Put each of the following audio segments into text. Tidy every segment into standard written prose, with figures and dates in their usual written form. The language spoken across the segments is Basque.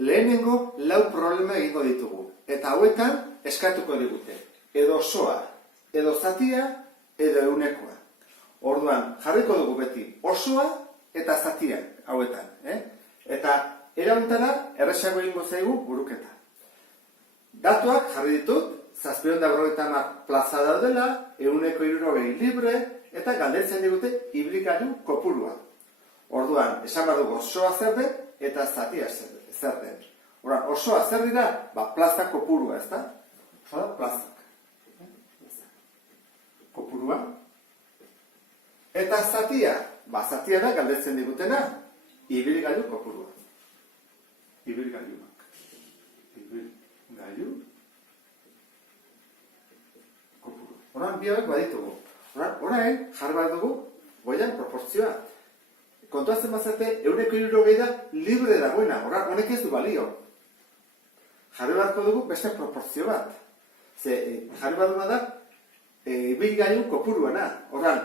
lehenengo 4 problema egingo ditugu. Eta hauetan eskatuko digute. Edo osoa, edo zatia, edo eunekoa. Orduan, jarriko dugu beti osoa eta zatia hauetan. Eta erauntara erresago egingo zaigu buruketa. Datuak jarri ditut, 750 plaza daudela, 160 libre, eta galdetzen digute ibilgailu kopurua. Orduan, esan behar dugu osoa zer den, eta zatia zer den. Orduan, osoa zer dira, plaza kopurua, ez da? Osoa da, plazak. Kopurua. Eta zatia, zatia da galdetzen digutena, ibilgailu kopurua. Ibilgailuak. Ibilgailu kopurua. Orduan, bi hauek baditugu. Orain, jarri behar dugu, goian proportzioa. Kontuatzen bazate, 160 da libre dagoena, honek ez du balio. Jarri beharko dugu beste proportzio bat. Jarri behar duguna da, ibilgailu kopuruana. Orduan,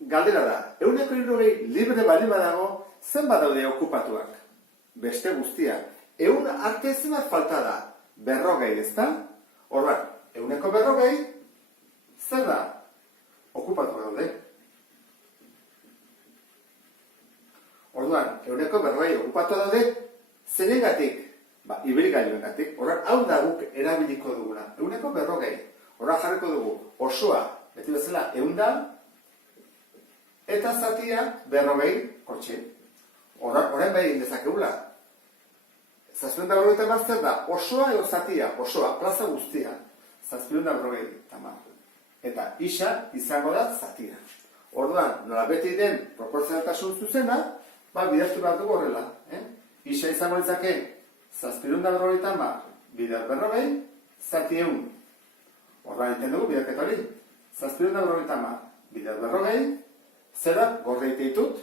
galdera da, 160 libre bali badago, zen badaude okupatuak? Beste guztia. 100 arte zenbat falta da? 40, ezta? Orduan, 140, zer da? Okupatu daude. Orduan, 140 okupatu daude, zenengatik? Ibilgailuengatik. Orduan, hau da guk erabiliko duguna. 140. Orduan jarriko dugu osoa, beti bezala, 100 da, eta zatia 40 kotxe. Orain bai dezakegula. 750 zer da, osoa edo zatia, osoa, plaza guztia. 750. Eta isa izango da zatia. Orduan, nola beti den proporzionaltasun zuzena, bidertu behar dugu horrela. Isa izango litzake, 750 bider 40, zati 100. Orduan egiten dugu biderketa hori. 750 bider 40, zerak gorreite ditut,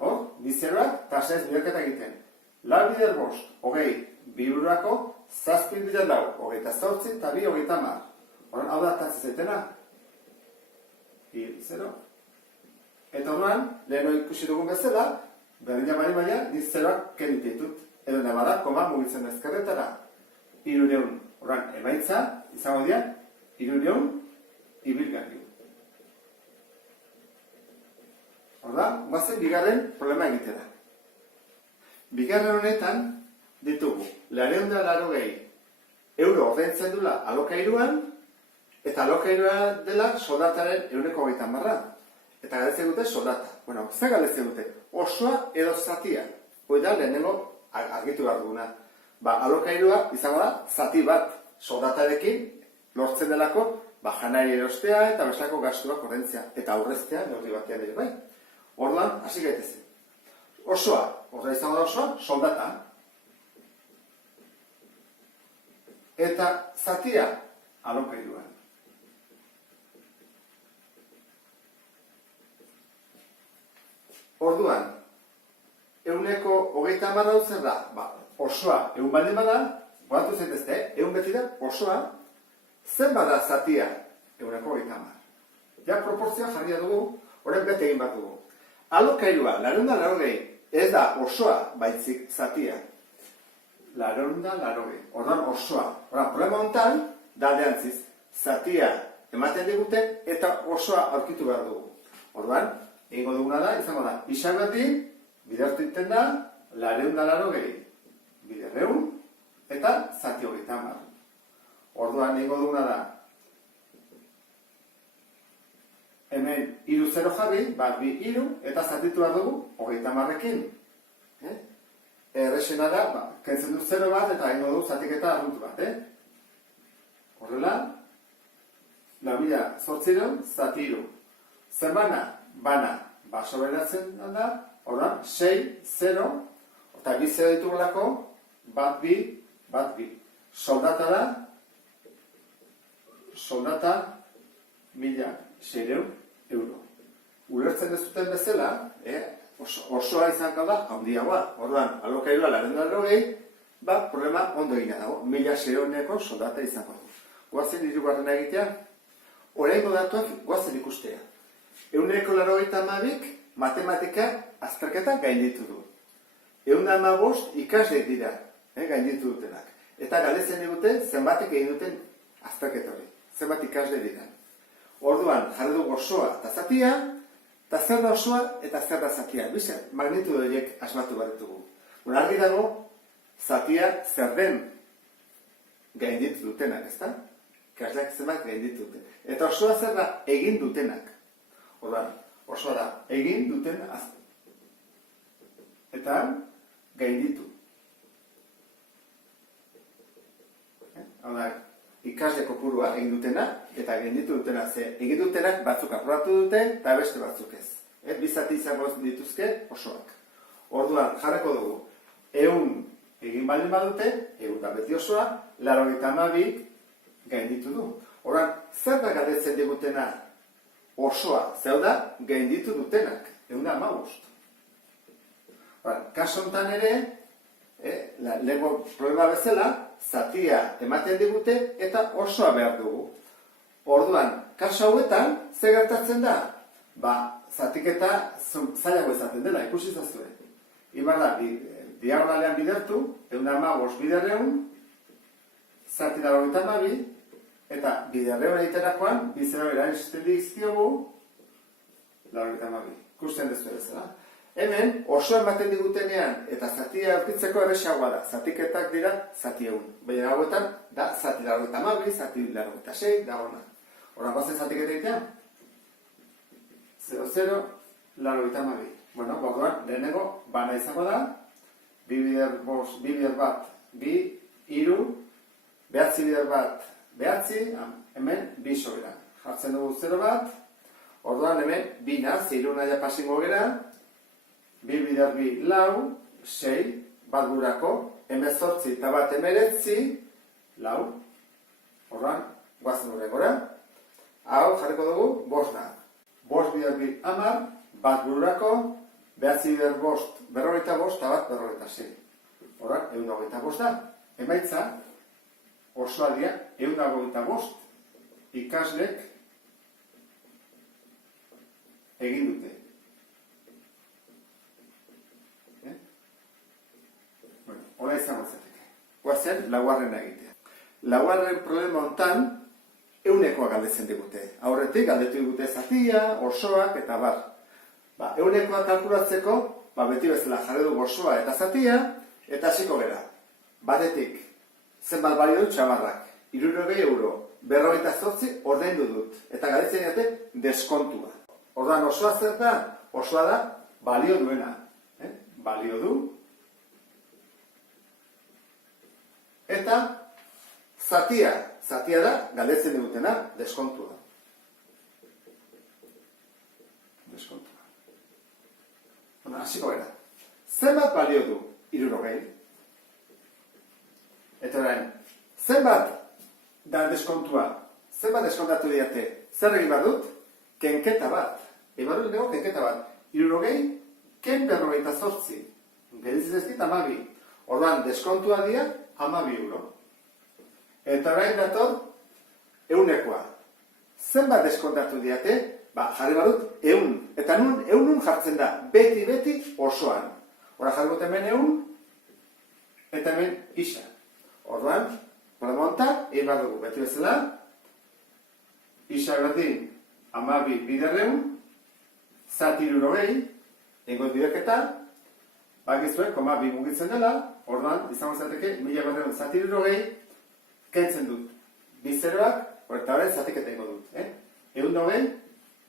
hor, bizeroak, tasa ez biderketa egiten. Lau bider bost, 20, birurako, 7 bider lau, 28, eta 2, 30. Horren, hau da, tatzi zaitena. 0. Eta horren, leheno ikusi dugun bezala, berdina baina, zeroak kenite ditut. Edo nabara, koma mugitzen ezkerretara. 300. Horren, emaitza, izango dira, 300 ibilgailu. Horren, guazen bigarren problema egitera. Bigarren honetan, ditugu, 280 euro ordaintzen dula alokairuan, eta alokairua dela soldataren 130. Eta galdetzen dute soldata. Bueno, zer galdetzen dute? Osoa edo zatia. Hoi da, lehenengo argitu behar duguna. Alokairua izango da, zati bat soldatarekin lortzen delako, janari erostea eta bestako gastuak ordaintzea. Eta aurreztea, neurri batean ere bai. Orduan, hasi gaitezen. Osoa, orda izango da osoa, soldata. Eta zatia, alokairuan. Orduan, 130 hau zer da? Osoa, 100 baldin bada, guatu zaitezte, 100 beti da, osoa, zen bada zatia, 130. Ja, proporzioa jarria dugu, horren bete egin bat dugu. Alokairua, 280, ez da osoa baitzik zatia. 280, orduan osoa. Orduan, problema honetan, da aldeantziz, zatia ematen digute eta osoa aurkitu behar dugu. Orduan, egingo duguna da, izango da, isak bati, bidertu iten da, 280, bider 100, eta zati 30. Orduan, egingo duguna da, hemen 3-0 jarri, 2-3, eta zatitu behar dugu, 30-ekin. Errexena da, kentzen du 0 bat, eta egingo dugu zatiketa arruntu bat, Horrela, 4.000, zati 3. Zenbana, bana, soberatzen da, orduan, 6-0, eta 2-0 ditugulako, 1-2. Soldata da, soldata, 1.600 euro. Ulertzen dezuten bezala, osoa izango da, handiagoa. Orduan, alokairua 280, problema ondo egina dago. 1.600 soldata izango du. Guazen hirugarrena egitea, oraingo datuak guazen ikustea. 180 matematika azterketa gainditu du. 115 ikasle dira, gainditu dutenak. Eta galdetzen digute zenbatek egin duten azterketa hori. Zenbat ikasle dira. Orduan, jarri dugu osoa eta zatia, eta zer da osoa eta zer da zatia. Bisa, magnitudo horiek asmatu behar ditugu. Argi dago, zatia zer den gainditu dutenak, ezta? Ikasleak zenbat gainditu duten. Eta osoa zer da egin dutenak. Orduan, osoa da egin duten eta gainditu. Hau da, ikasle kopurua egin dutena eta gainditu dutena. Ze egin dutenak batzuk aprobatu dute eta beste batzuk ez. Bi zati izango dituzke osoak. Orduan, jarriko dugu, 100 egin baldin badute, 100 da beti osoa, 92 gainditu du. Orduan, zer da galdetzen digutena osoa, zeu da gainditu dutenak, 115. Kaso honetan ere, lehenko problema bezala, zatia ematen digute eta osoa behar dugu. Orduan, kaso hauetan, zer gertatzen da? Zatiketa zailago izaten dela, ikusi zazuen. Ibar da, diagonalean bidertu, 115 biderreun, zati 92, eta biderreun egiterakoan, bizero eraizten dizkiogu, 92. Ikusten dezu bezala. Hemen, oso ematen digutenean eta zatia aurkitzeko erresagoa da. Zatiketak dira zati 100. Baina hauetan, da zati 92, zati 96, da hona. Horan bazen zatiketa egitea? 0-0, 92. Bueno, borduan, lehenengo, bana izango da, bi bider bat, bi, iru, behatzi bider bat, behatzi, hemen, bi sobera. Jartzen dugu 0 bat, orduan hemen, bina, ziru naia pasingo gera, bi bider bi, lau, 6, bat gurako, 18 eta bat 19, lau, orduan, guazen gure gora, hau jarriko dugu, 5 da. 5 bider bi, 10, bat gurako, behatzi bider 5, 45, eta bat 46. Orduan, 125 da. Emaitza, osoa dira, 125 ikaslek egin dute. Hora izango zateke. Guazen, laugarrena egitea. Laugarren problema hontan, 100koa galdetzen digute. Aurretik, galdetu digute zatia, osoak eta bar. 100koa kalkulatzeko, beti bezala jarri dugu osoa eta zatia, eta hasiko gera. Batetik, zenbat balio dut txabarrak. 60 euro, 48 ordaindu dut. Eta galdetzen dute, deskontua. Ordan osoa zer da? Osoa da, balio duena. Balio du. Eta zatia da, galdetzen digutena, deskontua. Hasiko gara. Zenbat balio du 60? Eta orain, zenbat da deskontua? Zenbat deskontatu diate? Zer egin behar dut? Kenketa bat. Ebar dut dugu kenketa bat. 60, ken 48. Geditzen ez dit 12. Orduan, deskontua dira 12 euro. Eta orain dator, 100koa. Zenbat deskontatu diate? Jarri badut, 100. Eta nun, 100 jartzen da. Beti osoan. Hora jarri dut hemen 100, eta hemen isa. Orduan, monta, egin behar dugu. Beti bezala, isa berdin, 12 biderreun, zati 60, egot bideketa, bakizue, koma bi mugitzen dela, orduan, izango zateke, 1000 zati 60, kentzen dut. Bizeroak, eta horren zatiketa ingo dut. 190,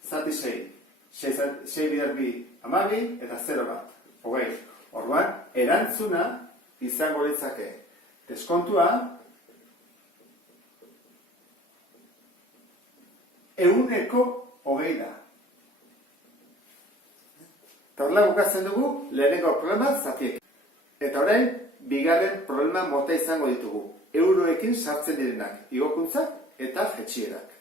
zati 6. 6 bider bi 12, eta 0 bat. Hogei. Orduan, erantzuna izango litzake. Deskontua, 120 da. Eta horrela bukatzen dugu, lehenengo problema zatiek. Eta orain, bigarren problema mota izango ditugu. Euroekin sartzen direnak, igokuntzak eta jetxierak.